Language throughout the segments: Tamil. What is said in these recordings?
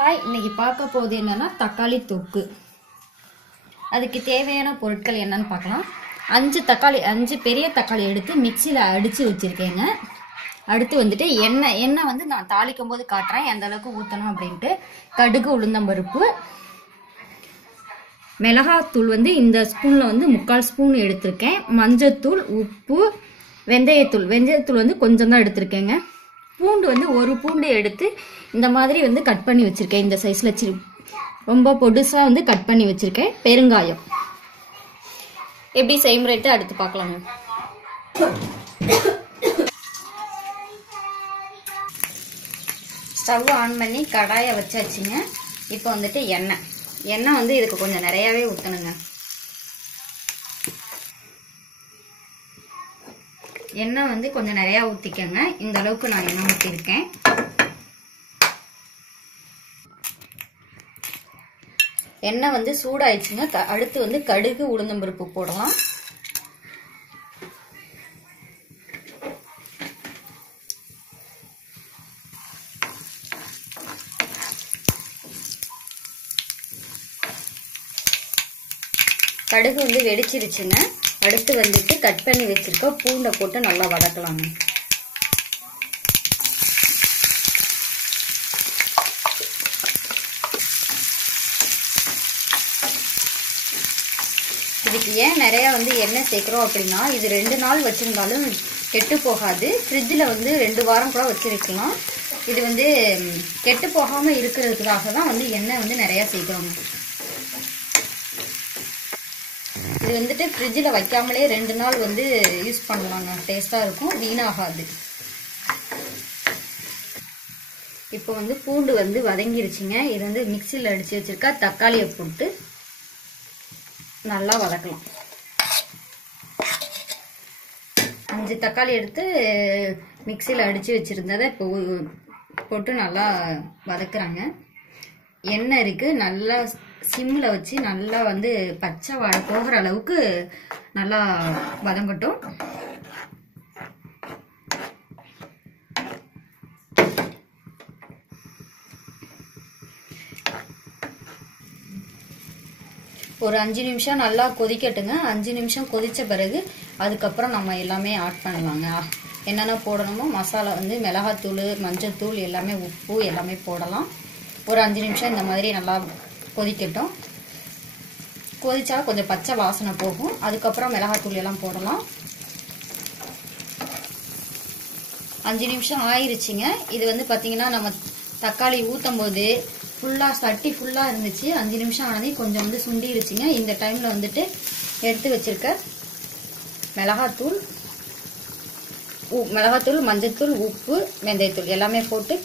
ஹாய், இன்னைக்கு பார்க்க போகுது என்னன்னா தக்காளி தொக்கு. அதுக்கு தேவையான பொருட்கள் என்னன்னு பார்க்கலாம். 5 பெரிய தக்காளி எடுத்து மிக்சியில் அடித்து வச்சுருக்கேங்க. அடுத்து வந்துட்டு எண்ணெய் வந்து நான் தாளிக்கும் போது காட்டுறேன் எந்த அளவுக்கு ஊற்றணும் அப்படின்ட்டு. கடுகு, உளுந்தம்பருப்பு, மிளகாத்தூள் வந்து இந்த ஸ்பூனில் வந்து 3/4 ஸ்பூன் எடுத்திருக்கேன். மஞ்சத்தூள், உப்பு, வெந்தயத்தூள் வந்து கொஞ்சம் தான் எடுத்திருக்கேங்க. பூண்டு வந்து ஒரு பூண்டு எடுத்து இந்த மாதிரி வந்து கட் பண்ணி வச்சுருக்கேன். இந்த சைஸில் ரொம்ப பொடுசாக வந்து கட் பண்ணி வச்சுருக்கேன். பெருங்காயம். எப்படி செய்முறைட்டு அடுத்து பார்க்கலாங்க. ஸ்டவ் ஆன் பண்ணி கடாயை வச்சாச்சுங்க. இப்போ வந்துட்டு எண்ணெய் வந்து இதுக்கு கொஞ்சம் நிறையாவே ஊற்றணுங்க. எண்ணெய் வந்து கொஞ்சம் நிறையா ஊற்றிக்கங்க. இந்த அளவுக்கு நான் எண்ணெய் ஊற்றிருக்கேன். எண்ணெய் வந்து சூடாயிடுச்சுங்க. அடுத்து வந்து கடுகு, உளுந்தம்பருப்பு போடலாம். கடுகு வந்து வெடிச்சிருச்சுங்க. அடுத்து வந்துட்டு கட் பண்ணி வச்சிருக்க பூண்டை போட்டு நல்லா வதக்கலாங்க. இதுக்கு ஏன் நிறைய வந்து எண்ணெய் சேர்க்கிறோம் அப்படின்னா, இது 2 நாள் வச்சிருந்தாலும் கெட்டு போகாது. ஃப்ரிட்ஜில் வந்து 2 வாரம் கூட வச்சிருக்கலாம். இது வந்து கெட்டு போகாம இருக்கிறதுக்காக தான் வந்து எண்ணெய் வந்து நிறைய சேர்க்கிறோங்க. இது வந்துட்டு ஃப்ரிட்ஜில் வைக்காமலே 2 நாள் வந்து யூஸ் பண்ணலாங்க. டேஸ்ட்டாக இருக்கும், வீணாகாது. இப்போ வந்து பூண்டு வந்து வதங்கிருச்சுங்க. இது வந்து மிக்சியில் அடித்து வச்சிருக்கா தக்காளியை போட்டு நல்லா வதக்கலாம். 5 தக்காளி எடுத்து மிக்சியில் அடித்து வச்சுருந்ததை இப்போ போட்டு நல்லா வதக்குறாங்க. எண்ணெய் இருக்குது, நல்லா சிம்மில் வச்சு நல்லா வந்து பச்சை வாடை போகிற அளவுக்கு நல்லா வதங்கட்டும். ஒரு 5 நிமிஷம் நல்லா கொதிக்கட்டுங்க. 5 நிமிஷம் கொதித்த பிறகு அதுக்கப்புறம் நம்ம எல்லாமே ஆட் பண்ணலாங்க. என்னென்ன போடணுமோ மசாலா வந்து மிளகாத்தூள், மஞ்சத்தூள், எல்லாமே உப்பு எல்லாமே போடலாம். ஒரு 5 நிமிஷம் இந்த மாதிரி நல்லா கொதிக்கட்டும். கொதிச்சா கொஞ்சம் பச்சை வாசனை போகும். அதுக்கப்புறம் மிளகாத்தூள் எல்லாம் போடலாம். 5 நிமிஷம் ஆயிருச்சுங்க. இது வந்து பார்த்தீங்கன்னா நம்ம தக்காளி ஊற்றும் போது சட்டி ஃபுல்லாக இருந்துச்சு. 5 நிமிஷம் ஆனதே கொஞ்சம் வந்து சுண்டிருச்சுங்க. இந்த டைமில் வந்துட்டு எடுத்து வச்சிருக்க மிளகாத்தூள், மஞ்சத்தூள், உப்பு, வெந்தயத்தூள் எல்லாமே போட்டு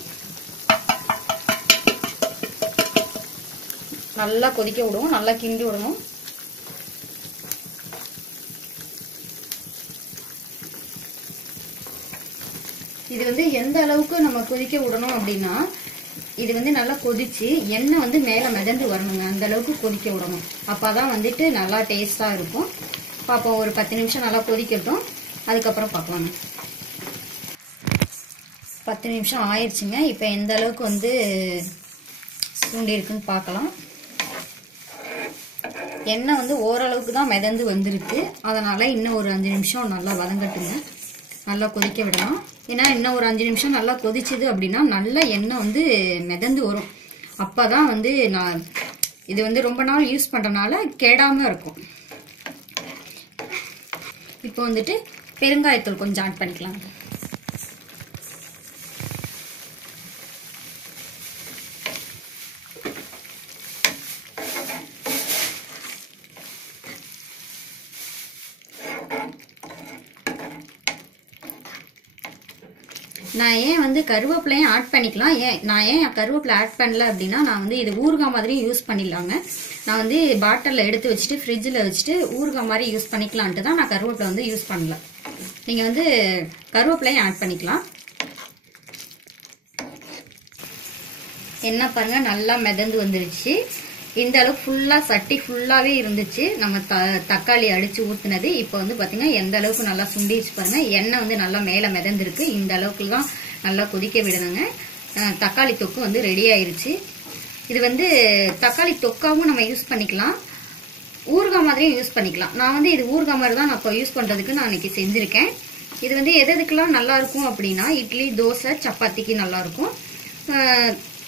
நல்லா கொதிக்க விடுவோம். நல்லா கிண்டி விடணும். இது வந்து எந்த அளவுக்கு நம்ம கொதிக்க விடணும் அப்படின்னா, இது வந்து நல்லா கொதிச்சு எண்ணெய் வந்து மேலே மிதந்து வரணுங்க. அந்த அளவுக்கு கொதிக்க விடணும். அப்போதான் வந்துட்டு நல்லா டேஸ்டாக இருக்கும். பார்ப்போம். ஒரு 10 நிமிஷம் நல்லா கொதிக்கட்டும். அதுக்கப்புறம் பார்க்கலாங்க. 10 நிமிஷம் ஆயிடுச்சுங்க. இப்போ எந்த அளவுக்கு வந்து சூண்டி இருக்குன்னு பார்க்கலாம். எண்ணெய் வந்து ஓரளவுக்கு தான் மிதந்து வந்துருக்கு. அதனால் இன்னும் ஒரு 5 நிமிஷம் நல்லா வதங்கட்டுங்க. நல்லா கொதிக்க விடலாம். ஏன்னா இன்னும் ஒரு 5 நிமிஷம் நல்லா கொதிச்சுது அப்படின்னா நல்லா எண்ணெய் வந்து மிதந்து வரும். அப்போ தான் வந்து இது வந்து ரொம்ப நாள் யூஸ் பண்ணுறதுனால கெடாமல் இருக்கும். இப்போ வந்துட்டு பெருங்காயத்தூள் கொஞ்சம் ஆட் பண்ணிக்கலாம். நான் ஏன் வந்து கருவேப்பிலையும் ஆட் பண்ணிக்கலாம். நான் ஏன் கருவேப்பிலை ஆட் பண்ணல அப்படின்னா, நான் வந்து இது ஊறுகாய் மாதிரி யூஸ் பண்ணிடலாங்க. நான் வந்து பாட்டிலில் எடுத்து வச்சுட்டு ஃப்ரிட்ஜில் வச்சுட்டு ஊறுகாய் மாதிரி யூஸ் பண்ணிக்கலான்ட்டு தான் நான் கருவேப்பிலை வந்து யூஸ் பண்ணல. நீங்கள் வந்து கருவேப்பிலையும் ஆட் பண்ணிக்கலாம். என்ன பாருங்க, நல்லா மிதந்து வந்துருச்சு. இந்த அளவுக்கு ஃபுல்லாக சட்டி ஃபுல்லாகவே இருந்துச்சு நம்ம தக்காளி அடித்து ஊற்றுனது. இப்போ வந்து பார்த்தீங்கன்னா எந்த அளவுக்கு நல்லா சுண்டிச்சு பாருங்க. எண்ணெய் வந்து நல்லா மேலே மிதந்துருக்கு. இந்த அளவுக்கு தான் நல்லா கொதிக்க விடணுங்க. தக்காளி தொக்கு வந்து ரெடி ஆயிருச்சு. இது வந்து தக்காளி தொக்காவும் நம்ம யூஸ் பண்ணிக்கலாம், ஊறுகாய் மாதிரியும் யூஸ் பண்ணிக்கலாம். நான் வந்து இது ஊறுகாய் மாதிரி தான் நான் இப்போ யூஸ் பண்றதுக்கு நான் இன்னைக்கு செஞ்சிருக்கேன். இது வந்து எதுக்கெல்லாம் நல்லா இருக்கும் அப்படின்னா இட்லி, தோசை, சப்பாத்திக்கு நல்லா இருக்கும்.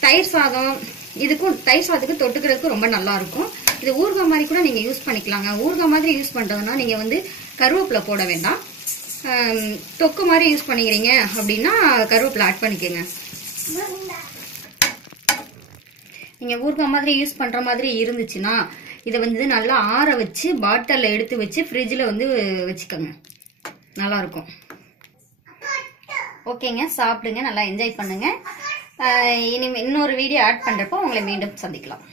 தயிர் சாதம், இதுக்கும் தயிர் சாதத்துக்கு தொட்டுக்கிறதுக்கு ரொம்ப நல்லா இருக்கும். இது ஊறுகாய் மாதிரி கூட நீங்க யூஸ் பண்ணிக்கலாங்க. ஊறுகாய் மாதிரி யூஸ் பண்றதுன்னா நீங்க வந்து கருவேப்பிலை போட வேண்டாம். தொக்கு மாதிரி யூஸ் பண்ணிக்கிறீங்க அப்படின்னா கருவேப்பிலை ஆட் பண்ணிக்கோங்க. நீங்க ஊறுகாய் மாதிரி யூஸ் பண்ற மாதிரி இருந்துச்சுன்னா இதை வந்து நல்லா ஆற வச்சு பாட்டில்ல எடுத்து வச்சு ஃப்ரிட்ஜில் வந்து வச்சுக்கோங்க, நல்லா இருக்கும். ஓகேங்க, சாப்பிடுங்க, நல்லா என்ஜாய் பண்ணுங்க. இன்னொரு வீடியோ ஆட் பண்றப்போ உங்களை மீண்டும் சந்திக்கலாம்.